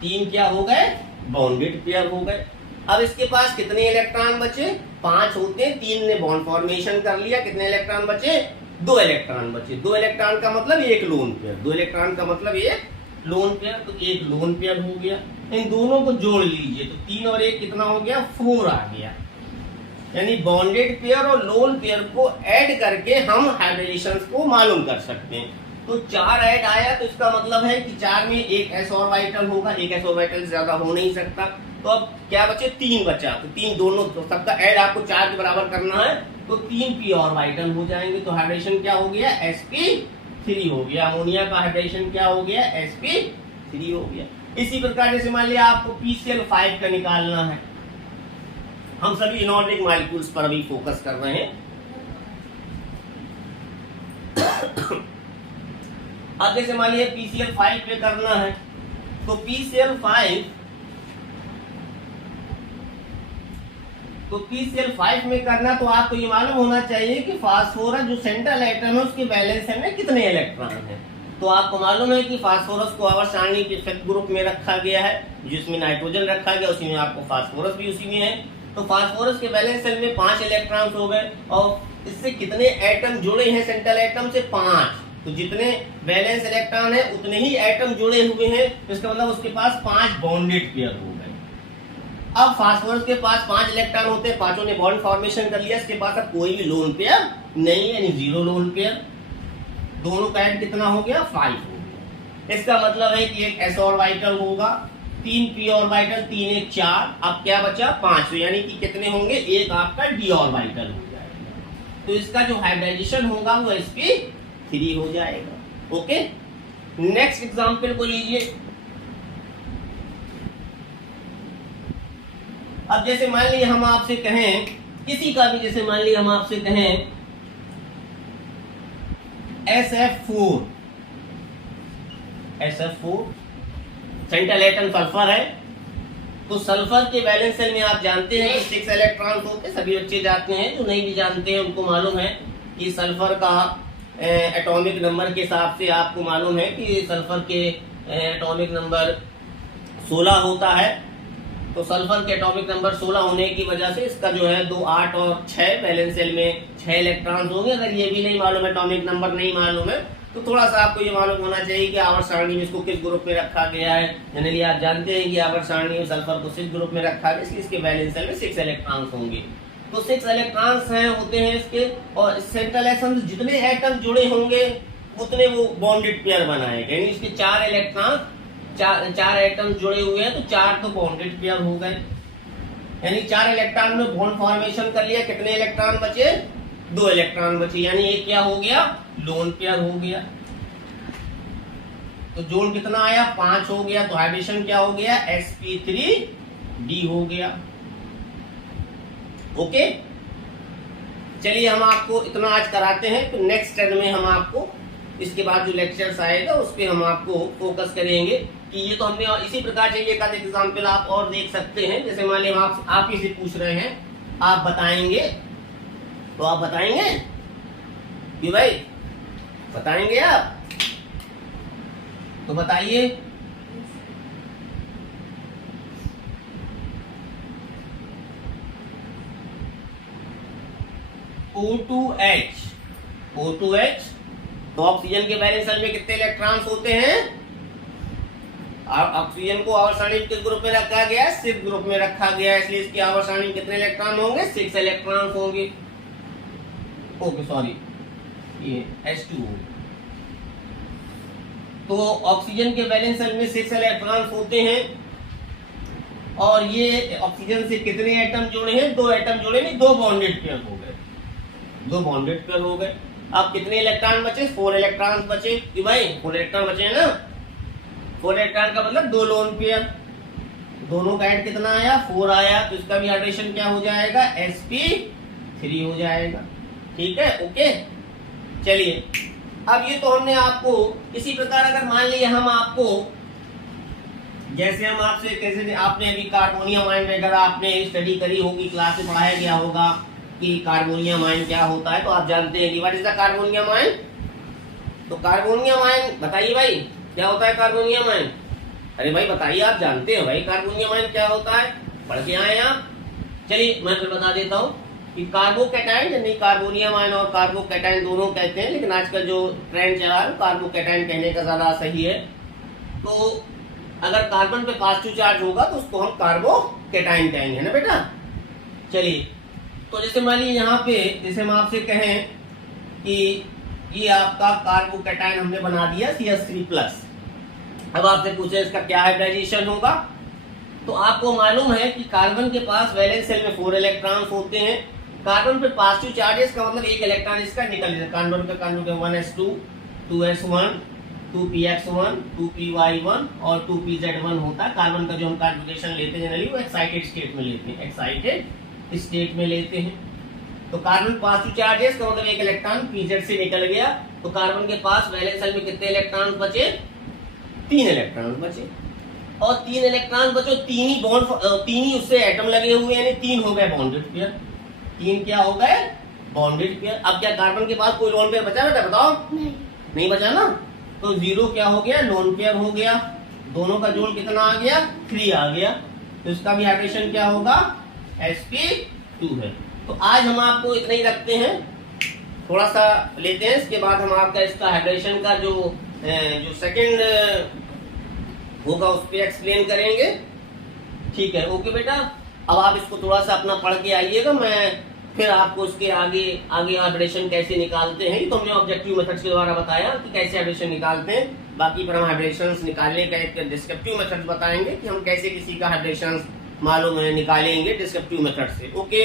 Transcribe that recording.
तीन क्या हो गए, बॉन्डेड पेयर हो गए। अब इसके पास कितने इलेक्ट्रॉन बचे, 5 होते हैं, 3 ने बॉन्ड फॉर्मेशन कर लिया, कितने इलेक्ट्रॉन बचे, 2 इलेक्ट्रॉन बचे। 2 इलेक्ट्रॉन का मतलब एक लोन पेयर, 2 इलेक्ट्रॉन का मतलब एक लोन पेयर, तो एक लोन पेयर हो गया। इन दोनों को जोड़ लीजिए तो 3 और 1 कितना हो गया, 4 आ गया। यानी बॉन्डेड पेयर और लोन पेयर को ऐड करके हम हाइब्रिडेशंस को मालूम कर सकते हैं। तो 4 ऐड आया तो इसका मतलब है कि 4 में एक s ऑर्बिटल होगा, एक s ऑर्बिटल से ज्यादा हो नहीं सकता। तो अब क्या बचे, 3 बचा, तो 3 दोनों तो सबका ऐड आपको 4 के बराबर करना है, तो 3 p ऑर्बिटल हो जाएंगे। तो हाइब्रिडेशन क्या हो गया, sp3 हो गया। अमोनिया का हाइब्रिडेशन क्या हो गया, sp3 हो गया। इसी प्रकार जैसे मान लिया आपको PCl5 का निकालना है, हम सभी इनऑर्गेनिक मॉलिक्यूल्स पर अभी फोकस कर रहे हैं। अब जैसे मान लिया PCl5 पे करना है, तो PCl5 में करना, तो आपको ये मालूम होना चाहिए कि फास्फोरस जो सेंट्रल एटम है उसके बैलेंस में कितने इलेक्ट्रॉन हैं। तो आपको मालूम है कि फास्फोरस को आवर्त सारणी के फिफ्थ ग्रुप में रखा गया है, जिसमें नाइट्रोजन रखा गया, उसी में आपको फास्फोरस भी उसी में है। तो फास्फोरस के बैलेंस शेल में 5 इलेक्ट्रॉन हो गए, और इससे कितने एटम जुड़े हैं, सेंट्रल एटम से 5। तो जितने वैलेंस इलेक्ट्रॉन है उतने ही एटम जुड़े हुए हैं, इसका मतलब उसके पास 5 बॉन्डेड पेयर हो गए। अब फास्फोरस के पास 5 इलेक्ट्रॉन होते हैं, पांचों ने बॉन्ड फॉर्मेशन कर लिया, इसके पास अब कोई भी लोन पेयर नहीं है, यानी 0 लोन पेयर। दोनों का ऐड कितना हो गया, 5 हो गया। इसका मतलब है कि एक s ऑर्बिटल होगा, 3 p ऑर्बिटल, 3 1 4, अब क्या बचा 5, यानी कि कितने होंगे, एक आपका d ऑर्बिटल हो जाएगा। तो इसका जो हाइब्रिडाइजेशन होगा वो sp3 हो जाएगा। ओके, नेक्स्ट एग्जांपल को लीजिए। अब जैसे मान लीजिए हम आपसे कहें, किसी का भी जैसे मान लीजिए हम आपसे कहें SF4, सेंट्रल एटम सल्फर है, तो सल्फर के वैलेंस शेल में आप जानते हैं कि 6 इलेक्ट्रॉन होते हैं, सभी बच्चे जानते हैं, जो नहीं भी जानते हैं उनको मालूम है कि सल्फर का एटॉमिक नंबर के हिसाब से आपको मालूम है कि सल्फर के एटॉमिक नंबर 16 होता है। तो सल्फर के एटॉमिक नंबर 16 होने की वजह से इसका जो है 2 8 और 6 वैलेंस शेल में 6 इलेक्ट्रॉन होंगे। अगर ये भी नहीं मालूम है, एटॉमिक नंबर नहीं मालूम है, तो थोड़ा सा आपको ये मालूम होना चाहिए कि आवर्त सारणी में इसको किस ग्रुप में रखा गया है। जनरली आप जानते हैं कि आवर्त सारणी में सल्फर को 6 ग्रुप में रखा गया, इसलिए इसके वैलेंस शेल में 6 इलेक्ट्रॉन होंगे। तो 6 इलेक्ट्रॉन्स हैं होते हैं इसके, और सेंट्रल एटम जितने एटम जुड़े होंगे उतने वो बॉन्डेड पेयर बनाएंगे। यानी इसके 4 इलेक्ट्रॉन, 4 एटम जुड़े हुए हैं, तो 4 तो बॉन्डेड पेयर हो गए। यानी 4 इलेक्ट्रॉन में बॉन्ड फॉर्मेशन कर लिया, कितने इलेक्ट्रॉन बचे, 2 इलेक्ट्रॉन बचे, यानी एक क्या हो गया, लोन पेयर हो गया। तो जोन कितना आया, 5 हो गया, तो हाइब्रिडेशन क्या हो गया, sp3d हो गया। ओके, चलिए हम आपको इतना आज कराते हैं, तो नेक्स्ट टर्न में हम आपको इसके बाद जो लेक्चर्स आएगा उस पर हम आपको फोकस करेंगे कि ये तो हमने, और इसी प्रकार से एक आध एग्जाम्पल आप और देख सकते हैं। जैसे मान लीजिए आप ही से पूछ रहे हैं, आप बताएंगे, तो आप बताएंगे कि भाई बताएंगे आप, तो बताइए। O2H, तो ऑक्सीजन के वैलेंस शेल में कितने इलेक्ट्रॉन्स होते हैं, ऑक्सीजन को आवर्त सारणी किस ग्रुप में रखा गया है, 6 ग्रुप में रखा गया है, इसलिए इसकी आवर्त सारणी में कितने इलेक्ट्रॉन होंगे, 6 इलेक्ट्रॉन होंगे। ओके सॉरी, ये H2O। तो ऑक्सीजन के वैलेंस शेल में 6 इलेक्ट्रॉन होते हैं, और ये ऑक्सीजन से कितने एटम जुड़े हैं, 2 एटम जुड़े, नहीं 2 बॉन्डेड पेयर हो गए, 2 बॉन्डेड पेयर हो गए। अब कितने इलेक्ट्रॉन बचे, 4 इलेक्ट्रॉन बचे कि भाई 4 इलेक्ट्रॉन बचे हैं ना। 4 इलेक्ट्रॉन का मतलब 2 लोन पेयर, दोनों का ऐड कितना आया, 4 आया, तो इसका भी हाइड्रेशन क्या हो जाएगा, sp3 हो जाएगा। ठीक है, ओके। चलिए, अब ये तो हमने आपको, इसी प्रकार अगर मान लीजिए हम आपको, जैसे हम आपसे कैसे, आपने अभी कार्बोनियम आयन वगैरह आपने स्टडी करी होगी, क्लास में पढ़ाया गया होगा कि कार्बोनियम आयन क्या होता है, तो आप जानते हैं कि what is the carbonium ion. तो कार्बोनियम आयन बताइए भाई, क्या होता है कार्बोनियम आयन। अरे भाई बताइए, आप जानते हैं भाई कार्बोनियम आयन क्या होता है, पढ़ के आए आप। चलिए मैं फिर बता देता हूँ कि कार्बोकैटायन, यानी कार्बोनियम आयन और कार्बोकैटायन दोनों कहते हैं, लेकिन आजकल जो ट्रेंड चला है कार्बोकैटायन कहने का ज्यादा सही है। तो अगर कार्बन पे पॉजिटिव चार्ज होगा तो उसको हम कार्बोकैटायन कहेंगे, है ना बेटा। चलिए, तो जैसे मान लीजिए यहाँ पे, जैसे हम आपसे कहें कि ये आपका कार्बोकैटायन हमने बना दिया CH3+। अब आपसे पूछे इसका क्या हाइब्रिडाइजेशन होगा, तो आपको मालूम है कि कार्बन के पास वैलेंस शेल में 4 इलेक्ट्रॉन्स होते हैं। कार्बन पे पॉजिटिव चार्जेस का मतलब एक इलेक्ट्रॉन इसका निकल जाता है। कार्बन का 1s2, 2s1, 2px1, 2py1 और 2pz1 होता है। कार्बन का जो हम कॉन्फ़िगरेशन लेते हैं जनरली वो एक्साइटेड स्टेट में लेते हैं, एक्साइटेड स्टेट में लेते हैं। तो कार्बन पॉजिटिव चार्जेस का मतलब एक इलेक्ट्रॉन pz से निकल गया, तो कार्बन के पास वैलेंस शेल में कितने इलेक्ट्रॉन बचे, 3 इलेक्ट्रॉन बचे। और 3 इलेक्ट्रॉन बचो, 3 ही बॉन्ड, 3 ही उससे एटम लगे हुए, यानी 3 हो गए बॉन्डेड पेयर। 3 क्या हो गए, बॉन्डेड पेयर। अब क्या कार्बन के पास कोई लोन पेयर बचा बेटा, बताओ। नहीं बचा ना, तो 0 क्या हो गया, लोन पेयर हो गया। दोनों का जोड़ कितना आ गया, 3 आ गया। तो इसका भी हाइड्रेशन क्या होगा, sp2 है। तो आज हम आपको इतना ही रखते हैं, थोड़ा सा लेते हैं, इसके बाद हम आपका इसका हाइड्रेशन का जो सेकंड होगा उस पर एक्सप्लेन करेंगे। ठीक है, ओके बेटा। अब आप इसको थोड़ा सा अपना पढ़ के आइएगा, मैं फिर आपको इसके आगे हाइब्रिडेशन कैसे निकालते हैं, तो हमने ऑब्जेक्टिव मेथड्स के द्वारा बताया कि कैसे हाइब्रिडेशन निकालते हैं। बाकी फिर हम हाइब्रिडेशंस निकालने का एक डिस्क्रिप्टिव मेथड बताएंगे कि हम कैसे किसी का हाइब्रिडेशंस मालूम है निकालेंगे डिस्क्रिप्टिव मेथड से। ओके।